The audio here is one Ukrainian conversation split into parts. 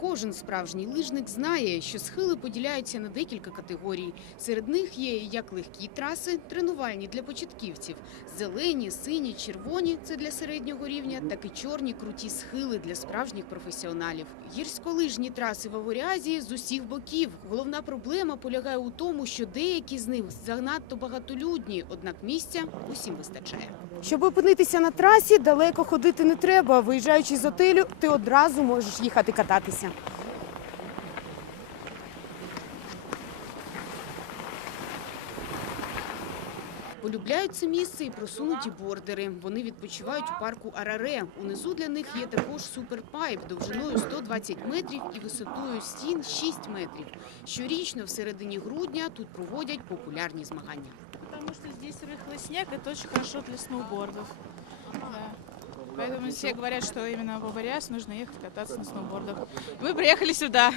Кожен справжній лижник знає, що схили поділяються на декілька категорій. Серед них є як легкі траси, тренувальні для початківців, зелені, сині, червоні це для середнього рівня, так і чорні круті схили для справжніх професіоналів. Гірськолижні траси в Аворіазії з усіх боків. Головна проблема полягає у тому, що деякі з них занадто багатолюдні, однак місця усім вистачає. Щоб опинитися на трасі, далеко ходити не треба. Виїжджаючи з отелю, ти одразу можеш їхати кататися. Полюбляють це місце і просунуті бордери. Вони відпочивають у парку Араре. Унизу для них є також суперпайп довжиною 120 метрів і висотою стін 6 метрів. Щорічно в середині грудня тут проводять популярні змагання. Потому что здесь рыхлый снег, это очень хорошо для сноубордов. Поэтому все говорят, что именно в Абариас нужно ехать кататься на сноубордах. Мы приехали сюда.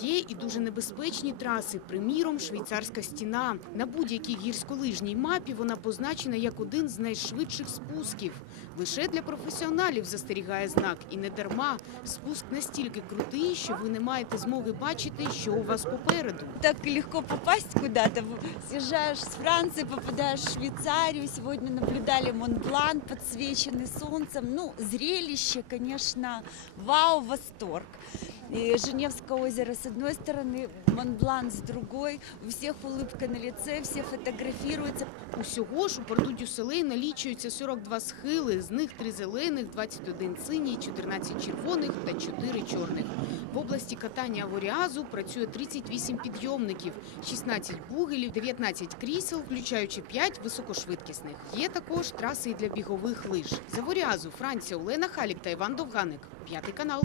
Є і дуже небезпечні траси, приміром, швейцарська стіна. На будь-якій гірськолижній мапі вона позначена як один з найшвидших спусків. Лише для професіоналів застерігає знак. І не дарма. Спуск настільки крутий, що ви не маєте змоги бачити, що у вас попереду. так легко попасть куда-то. Съезжаешь с Франции, попадаешь в Швейцарию. Сегодня наблюдали Монблан, подсвеченный солнцем. Ну, зрелище, конечно, вау, восторг. И Женевское озеро с одной стороны, Монблан с другой. У всех улыбка на лице, все фотографируются. Усього ж у порту Дюселей налічується 42 схили, з них 3 зелених, 21 синій, 14 червоних та 4 чорних. В області катання Аворіазу працює 38 підйомників, 16 бугелів, 19 крісел, включаючи 5 високошвидкісних. Є також траси і для бігових лиж. З Аворіазу Франція Олена Халік та Іван Довганик. П'ятий канал.